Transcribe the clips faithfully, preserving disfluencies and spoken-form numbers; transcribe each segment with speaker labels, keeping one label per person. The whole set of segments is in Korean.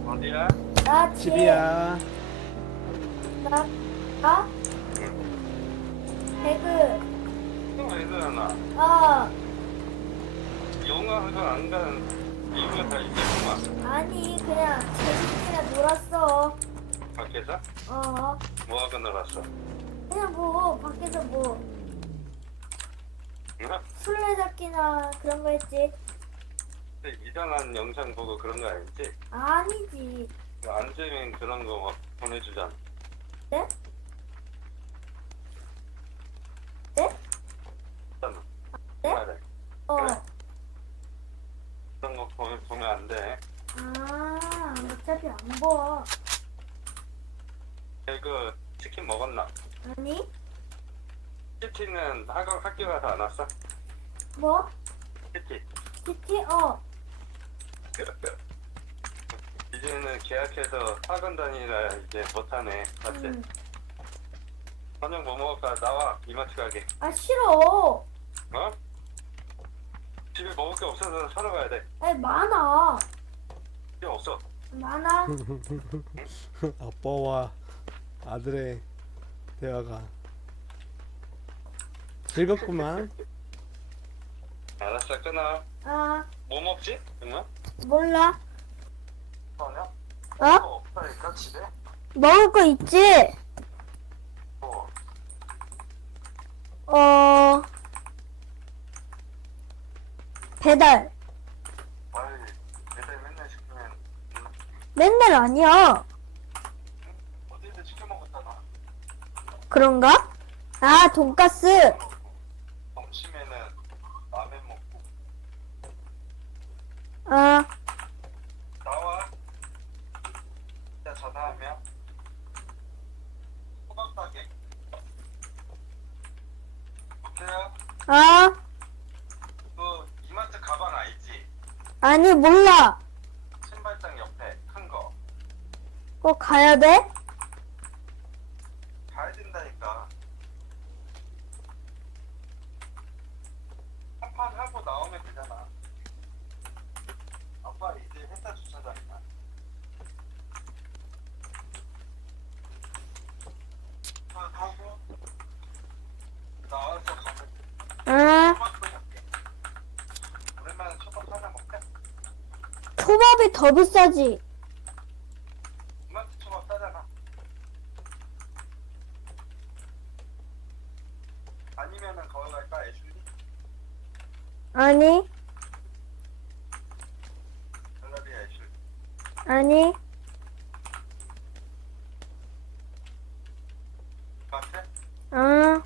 Speaker 1: 어디야?
Speaker 2: 나 집.
Speaker 3: 집이야.
Speaker 2: 나, 나? 배그.
Speaker 1: 왜 그러나?
Speaker 2: 어,
Speaker 1: 영화관 안 가는 이유가 다 있겠구만.
Speaker 2: 아니, 그냥 재밌게 놀았어.
Speaker 1: 밖에서?
Speaker 2: 어,
Speaker 1: 뭐 하고 놀았어?
Speaker 2: 그냥 뭐, 밖에서 뭐,
Speaker 1: 응?
Speaker 2: 술래잡기나 그런 거 했지.
Speaker 1: 근데 이상한 영상 보고 그런 거 아니지?
Speaker 2: 아니지.
Speaker 1: 안재민 그런 거 막 보내주잖아.
Speaker 2: 네? 네?
Speaker 1: 있잖아.
Speaker 2: 네?
Speaker 1: 말해.
Speaker 2: 어.
Speaker 1: 그래? 그런 거 보면, 보면 안 돼.
Speaker 2: 아, 어차피 안 봐.
Speaker 1: 그 치킨 먹었나?
Speaker 2: 아니?
Speaker 1: 치킨은 학교, 학교 가서 안 왔어?
Speaker 2: 뭐?
Speaker 1: 치킨.
Speaker 2: 티티? 어.
Speaker 1: 이제는 계약해서 학원 다니라 이제 못하네. 맞지?
Speaker 2: 음.
Speaker 1: 저녁 뭐 먹을까? 나와. 이마트 가게.
Speaker 2: 아, 싫어.
Speaker 1: 어? 집에 먹을 게 없어서 사러 가야 돼.
Speaker 2: 에, 많아.
Speaker 1: 필요 없어.
Speaker 2: 많아.
Speaker 3: 아빠와 아들의 대화가 즐겁구만.
Speaker 1: 알았어, 끊어.
Speaker 2: 아,
Speaker 1: 뭐 먹지? 응?
Speaker 2: 몰라.
Speaker 1: 아니야?
Speaker 2: 어?
Speaker 1: 없다니까 집에?
Speaker 2: 먹을 거 있지?
Speaker 1: 어.
Speaker 2: 어, 배달.
Speaker 1: 아이, 매달 맨날 시키면 응?
Speaker 2: 맨날 아니야.
Speaker 1: 어디서 시켜 먹었잖아.
Speaker 2: 그런가? 아, 돈가스.
Speaker 1: 점심에는 라면 먹고.
Speaker 2: 아,
Speaker 1: 나와. 이따 전화하면 호박 가게. 오케이요?
Speaker 2: 아,
Speaker 1: 그 이마트 가방 알지?
Speaker 2: 아니, 몰라.
Speaker 1: 신발장 옆에 큰 거.
Speaker 2: 꼭 가야 돼?
Speaker 1: 가야 된다니까. 한 판 하고 나오면 되잖아. 아빠 이제 회사 주차장이야. 아, 가고 나와서 가면
Speaker 2: 아,
Speaker 1: 초밥도 먹게. 오랜만에 초밥 하나 먹자.
Speaker 2: 초밥이 더 비싸지.
Speaker 1: 이마트 초밥 싸잖아. 아니면은 거기 갈까? 애슐리?
Speaker 2: 아니,
Speaker 1: 갤러리아 애슐리.
Speaker 2: 아니,
Speaker 1: 마트?
Speaker 2: 아,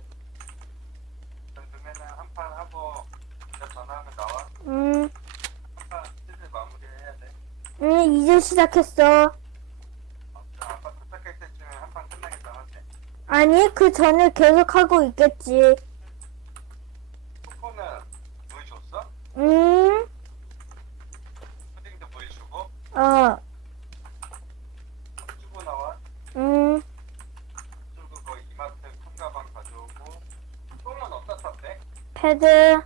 Speaker 1: 그러면은 한 판 하고 이제 전화하면 나와.
Speaker 2: 음,
Speaker 1: 한 판 슬슬 마무리해야 돼.
Speaker 2: 음, 이제 시작했어.
Speaker 1: 어, 아빠 도착할 때쯤에 한 판 끝나겠다, 맞지?
Speaker 2: 아니, 그 전에 계속 하고 있겠지.
Speaker 1: 초코는 물 줬어?
Speaker 2: 음,
Speaker 1: 푸딩도 물 주고?
Speaker 2: 어,
Speaker 1: 주고 나와?
Speaker 2: 음,
Speaker 1: 그리고 거 이마트 큰 가방 가져오고. 똥은 어디다 쌌대?
Speaker 2: 패드,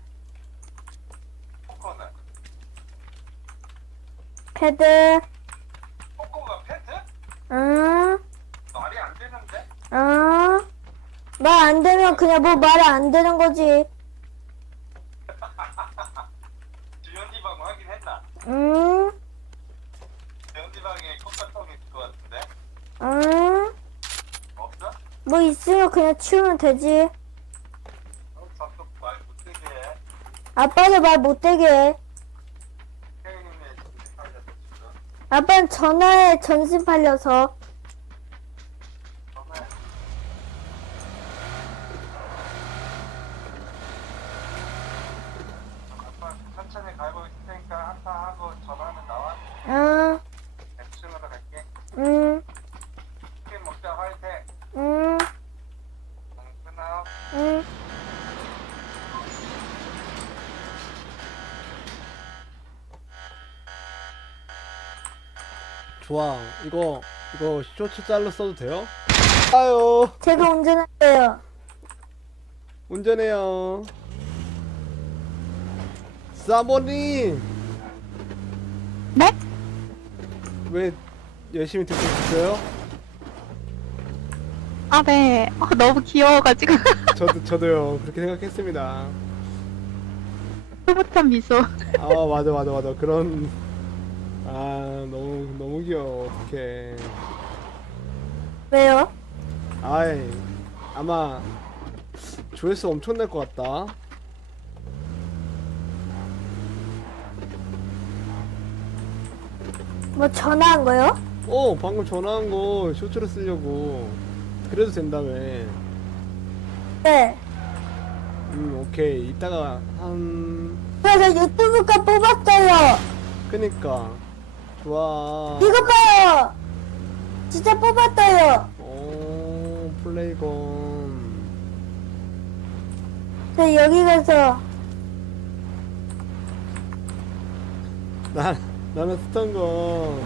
Speaker 1: 초코는?
Speaker 2: 패드,
Speaker 1: 초코가 패드?
Speaker 2: 음,
Speaker 1: 말이 안 되는데?
Speaker 2: 아, 말 안 되면 그냥 뭐 말 안 되는 거지.
Speaker 1: 주연이 방 확인했나?
Speaker 2: 음,
Speaker 1: 주연이 방에 코카통이 있을 것 같은데?
Speaker 2: 음,
Speaker 1: 없어?
Speaker 2: 뭐 있으면 그냥 치우면 되지.
Speaker 1: 어, 자꾸 말 못되게 해.
Speaker 2: 아빠는 말 못되게 해.
Speaker 1: 혜영님의 정신 팔렸어 지금.
Speaker 2: 아빠는 전화에 전신 팔려서.
Speaker 1: 정말 아빠 천천히 가고 있을 테니까 한 판 하고 전화하면 나와.
Speaker 2: 응,
Speaker 1: 앱층으로 갈게.
Speaker 2: 응,
Speaker 1: 치킨 먹자 화이팅.
Speaker 2: 응,
Speaker 1: 응, 끊어.
Speaker 2: 응.
Speaker 3: 좋아. 이거 이거 쇼츠 짤로 써도 돼요? 아유,
Speaker 2: 제가 운전할게요.
Speaker 3: 운전해요. 사모님,
Speaker 2: 네?
Speaker 3: 왜 열심히 듣고 있어요?
Speaker 4: 아, 네. 아, 너무 귀여워가지고.
Speaker 3: 저도 저도요 그렇게 생각했습니다.
Speaker 4: 흐뭇한 미소.
Speaker 3: 아 맞아 맞아 맞아 그런 아 너무 너무 귀여워 어떡해.
Speaker 2: 왜요?
Speaker 3: 아이 아마 조회수 엄청날 것 같다.
Speaker 2: 뭐 전화한 거요?
Speaker 3: 어 방금 전화한 거 쇼츠로 쓰려고. 그래도 된다며.
Speaker 2: 네.
Speaker 3: 음 오케이 이따가 한
Speaker 2: 그래서 유튜브가 뽑았어요.
Speaker 3: 그니까 좋아.
Speaker 2: 이거 봐요. 진짜 뽑았어요.
Speaker 3: 오 플레이건.
Speaker 2: 저 여기 가서
Speaker 3: 나 나는 스턴건.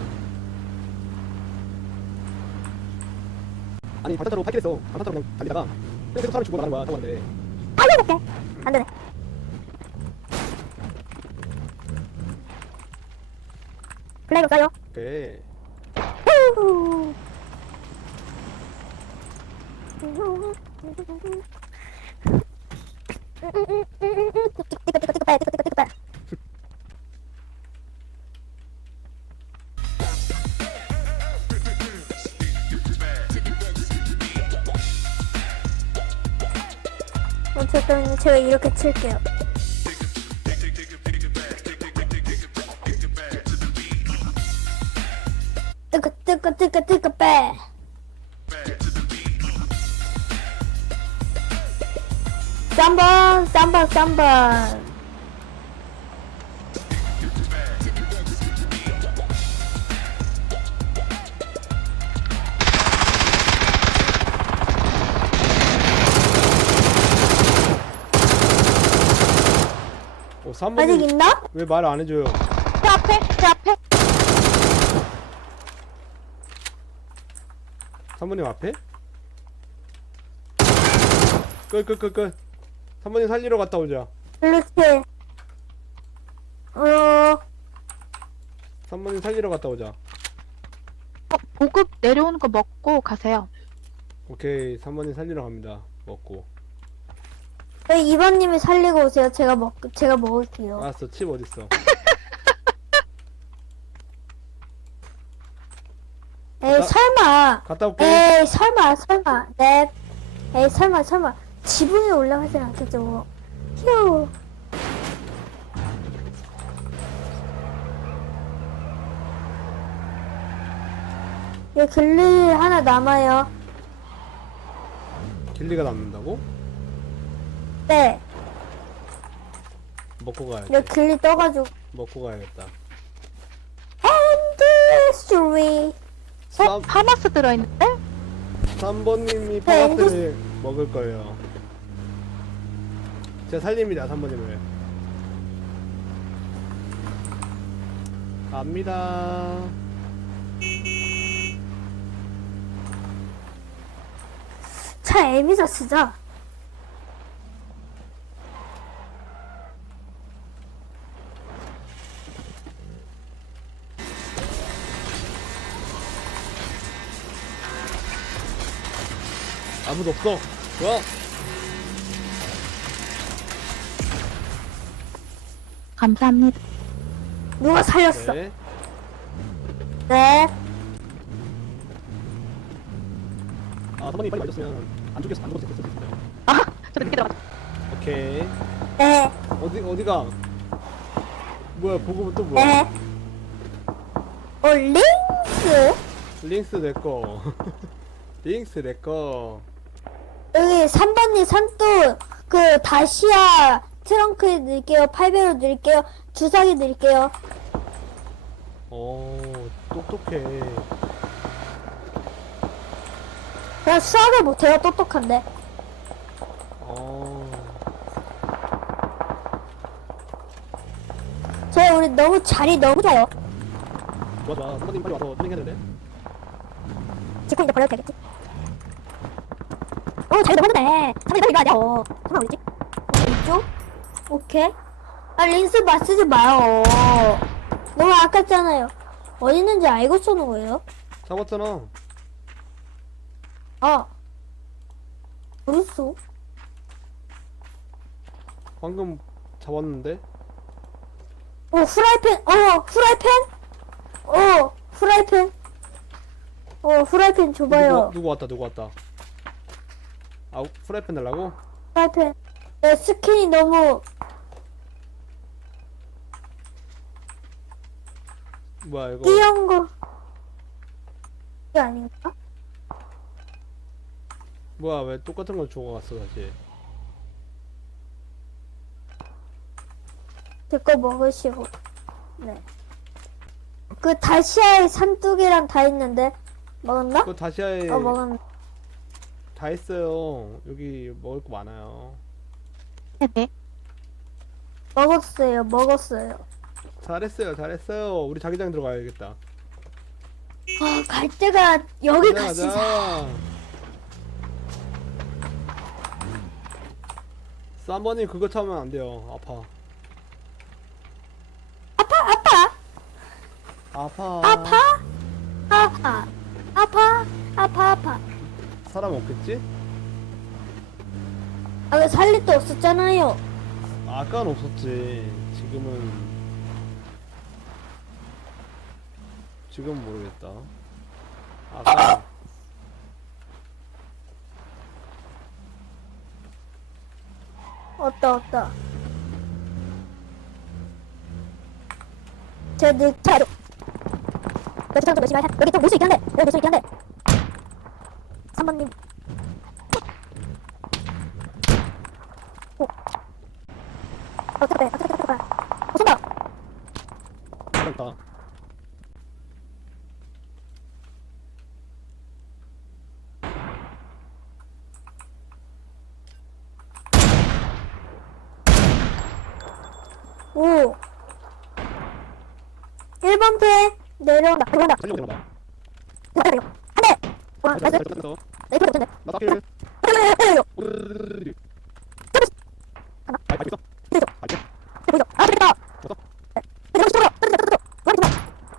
Speaker 3: 아니 방탄차로 팔길했어. 방탄차로 그냥 달리다가 계속 사람 죽고 나가는 거야 타고 가는데.
Speaker 2: 알려볼게. 안 되네. 플레이로 써요.
Speaker 3: 오케이.
Speaker 2: 후. 어쨌든 제가 이렇게 칠게요. 뜨거 뜨거 뜨거 뜨거 빼. 삼 번 삼 번 삼 번.
Speaker 3: 오 삼
Speaker 2: 아직
Speaker 3: 번님
Speaker 2: 있나?
Speaker 3: 왜 말 안 해줘요?
Speaker 4: 제 앞에, 제 앞에.
Speaker 3: 삼 번님 앞에? 끌끌끌끌. 삼 번님 살리러 갔다 오자.
Speaker 2: 이렇게. 어.
Speaker 3: 삼 번님 살리러 갔다 오자.
Speaker 4: 어, 보급 내려오는 거 먹고 가세요.
Speaker 3: 오케이 삼 번님 살리러 갑니다. 먹고.
Speaker 2: 이 번님이 살리고 오세요. 제가 먹 제가 먹을게요.
Speaker 3: 알았어 칩 어딨어?
Speaker 2: 에이
Speaker 3: 나-
Speaker 2: 설마.
Speaker 3: 갔다 올게.
Speaker 2: 에이 설마 설마. 네. 에이 설마 설마. 지붕에 올라가진 않겠죠. 휴. 여기 글리 하나 남아요.
Speaker 3: 길리가 남는다고?
Speaker 2: 네.
Speaker 3: 먹고 가야지.
Speaker 2: 여기 글리 떠가지고.
Speaker 3: 먹고 가야겠다.
Speaker 2: 안드스리.
Speaker 4: 어?
Speaker 3: 삼,
Speaker 4: 파마스 들어있는데?
Speaker 3: 삼 번님이
Speaker 2: 네,
Speaker 3: 파마스를 먹을 거예요. 제가 살립니다 삼 번님을. 갑니다.
Speaker 2: 차 애미자 쓰자.
Speaker 3: 아무도 없어. 좋아.
Speaker 4: 감사합니다.
Speaker 2: 누가 살렸어?
Speaker 3: 네.
Speaker 2: 네.
Speaker 3: 아 삼 번님 빨리 와줬으면 안 죽겠어. 안 죽었을 수 있어요.
Speaker 4: 아, 저도 늦게 들어갔어.
Speaker 3: 오케이.
Speaker 2: 네.
Speaker 3: 어디 어디가? 뭐야 보고는 또 뭐야?
Speaker 2: 네. 어, 링스?
Speaker 3: 링스 내꺼. 링스 내꺼.
Speaker 2: 여기 삼 번님 산또 그 다시아 트렁크에 넣을게요. 팔 배로 넣을게요. 주사기 넣을게요.
Speaker 3: 어 똑똑해.
Speaker 2: 그냥 수학을 못해요. 똑똑한데.
Speaker 3: 어.
Speaker 2: 저 우리 너무 자리 너무 좋아요.
Speaker 3: 좋아 좋아. 삼 번님 빨리 와서 진행했는데.
Speaker 2: 지금 이제 버려도 되겠지? 어, 자리 너무 좋네. 삼 번님 빨리 일어나죠. 잠깐 어디지? 이쪽? 오케이. 아, 린스 맞쓰지 마요. 너무 아깝잖아요. 어디 있는지 알고 쏘는 거예요?
Speaker 3: 잡았잖아.
Speaker 2: 아. 어딨어?
Speaker 3: 방금 잡았는데.
Speaker 2: 어, 후라이팬, 어, 후라이팬? 어, 후라이팬. 어, 후라이팬 줘봐요.
Speaker 3: 누구, 누구 왔다 누구 왔다. 아 프라이팬 달라고?
Speaker 2: 후라이팬. 내 스킨이 너무,
Speaker 3: 뭐야 이거.
Speaker 2: 띄운 거. 이게 아닌가?
Speaker 3: 뭐야 왜 똑같은 걸 주고 갔어 다시.
Speaker 2: 제 거 먹으시고. 네. 그 다시아에 산뚜기랑 다 있는데, 먹었나?
Speaker 3: 그거 다시아에
Speaker 2: 어, 먹었네.
Speaker 3: 다 했어요. 여기 먹을 거 많아요.
Speaker 4: 네네.
Speaker 2: 먹었어요, 먹었어요.
Speaker 3: 잘했어요 잘했어요. 우리 자기장 들어가야겠다.
Speaker 2: 아, 갈 데가 여기
Speaker 3: 가자,
Speaker 2: 가시자.
Speaker 3: 가자. 쌈버님 그거 차면 안 돼요. 아파.
Speaker 2: 아파, 아파,
Speaker 3: 아파.
Speaker 2: 아파, 아파, 아파, 아파, 아파.
Speaker 3: 사람 없겠지?
Speaker 2: 아, 왜 살릴 데 없었잖아요.
Speaker 3: 아까는 없었지. 지금은 지금 모르겠다. 아까
Speaker 2: 없다, 없다. 제가 늘 차로. 몇시 좀 열심히 하 여기 좀 볼 수 있긴 한데, 여기 볼 수 있긴 한데. 삼 번님. 오. 어, 잠깐만, 어, 잠깐만, 잠깐만. 어, 쏜다.
Speaker 3: 그렇다.
Speaker 2: 오. 일 번 패 내려온다. 내려온다.
Speaker 3: 살려고 된다.
Speaker 2: 내려온다. 한 대. 와, 나이스.
Speaker 3: 됐어.
Speaker 2: 내 이프로 없던데.
Speaker 3: 나 딱히.
Speaker 2: 내려, 내려, 내려.
Speaker 3: 어디?
Speaker 2: 하나.
Speaker 3: 아, 있어.
Speaker 2: 내려.
Speaker 3: 알게.
Speaker 2: 보이죠? 아, 되겠다.
Speaker 3: 됐어.
Speaker 2: 네. 내려, 내려, 내려, 내려, 내려. 머리 좋아.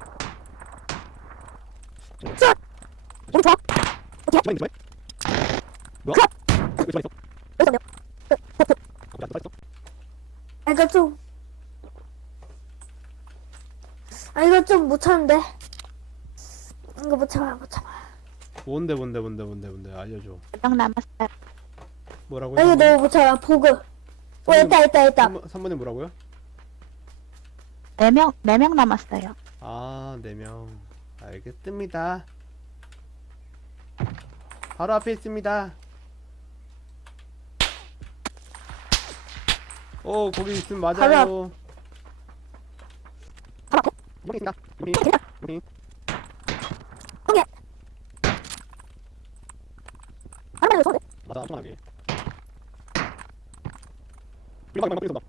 Speaker 2: 샷. 머리 좋아. 어디야?
Speaker 3: 좋아했네, 좋아해? 뭐야?
Speaker 2: 컷.
Speaker 3: 왜 좋아했어?
Speaker 2: 여기서 네요. 그, 그, 그.
Speaker 3: 야, 좋아했어?
Speaker 2: 아, 이거 좀. 아, 이거 좀 못 참는데. 이거 못 참아, 못 참아.
Speaker 3: 뭔데, 뭔데, 뭔데, 뭔데, 뭔데, 알려줘.
Speaker 4: 명 남았어요.
Speaker 3: 뭐라고요?
Speaker 2: 아, 이거 너무 못 참아. 보급. 어, 있다, 있다, 있다.
Speaker 3: 삼 번님 뭐라고요?
Speaker 4: 네 명, 네 명 남았어요.
Speaker 3: 아, 네 명. 알겠습니다. 바로 앞에 있습니다. 어, 거기 있으면 맞아요.
Speaker 2: 바로 바로 앞에?
Speaker 3: 여기 있다. 여기. 여기.
Speaker 2: 오케이. 하나만 더 쏘네.
Speaker 3: 맞아, 엄청나게. 이거 봐, 이거 봐, 이거 봐.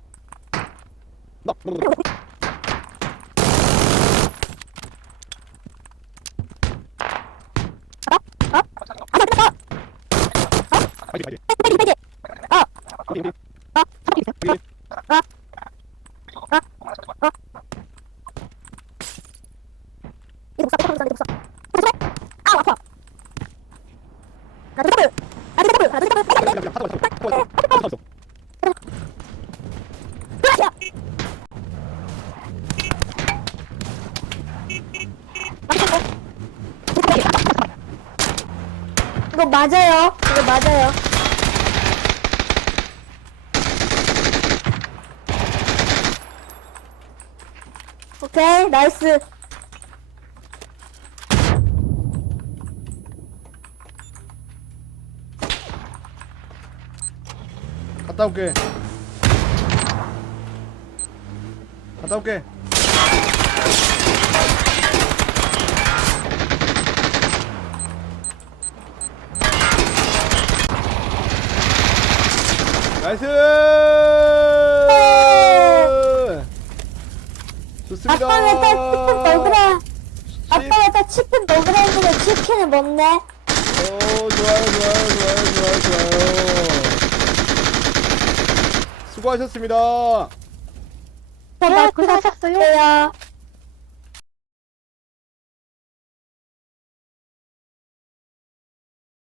Speaker 3: 나, 너, 너, 너.
Speaker 2: 어? 어? 아, 됐다.
Speaker 3: 빨리, 빨리.
Speaker 2: 빼기, 빼기. 어,
Speaker 3: 여기, 여기.
Speaker 2: 어, 삼각기 있어.
Speaker 3: 여기.
Speaker 2: 어, 어, 어, 어. 이거 못 쏴, 이거 못 쏴, 이거 못 쏴. 이거 쏘네? 아, 아파. 하나, 둘, 더블. 하나, 둘, 더블. 하나, 둘, 더블. 빨리, 빨리.
Speaker 3: 야, 야, 하다 왔어. 하다 왔어. 하다 왔어.
Speaker 2: 그렇지야. 이거 맞아요. 이거 맞아요. 오케이, 나이스.
Speaker 3: 갔다 올게. 갔다 올게. 나이스! 좋습니다.
Speaker 2: 아빠가 딱 치킨 먹으라.
Speaker 3: 십.
Speaker 2: 아빠가 딱 치킨 먹으라 했는데 치킨을 먹네.
Speaker 3: 오, 좋아요, 좋아요, 좋아요, 좋아요, 좋아요. 수고하셨습니다.
Speaker 2: 자,
Speaker 4: 네,
Speaker 2: 마크
Speaker 4: 고생하셨어요.
Speaker 2: 하세요.